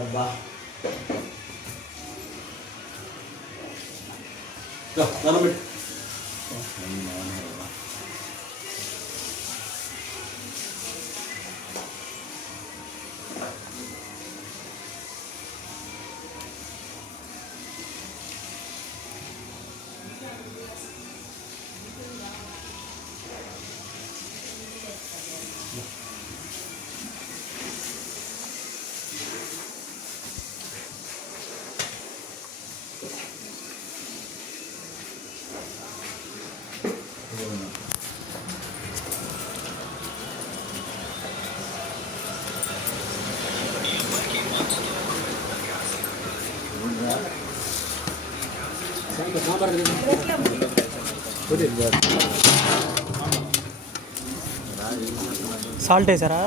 అబ్బా దండం పెట్టు. సాల్ట్ వేసారా?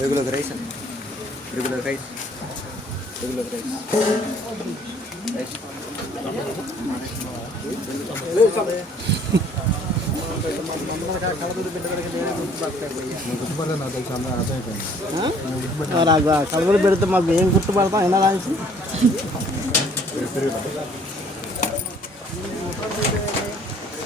రెగ్యులర్ రైస్ అండి, రెగ్యులర్ రైస్, రెగ్యులర్ రైస్ కలవలు పెడితే మాకు ఏం గుర్తుపడతాం అయినా రాసి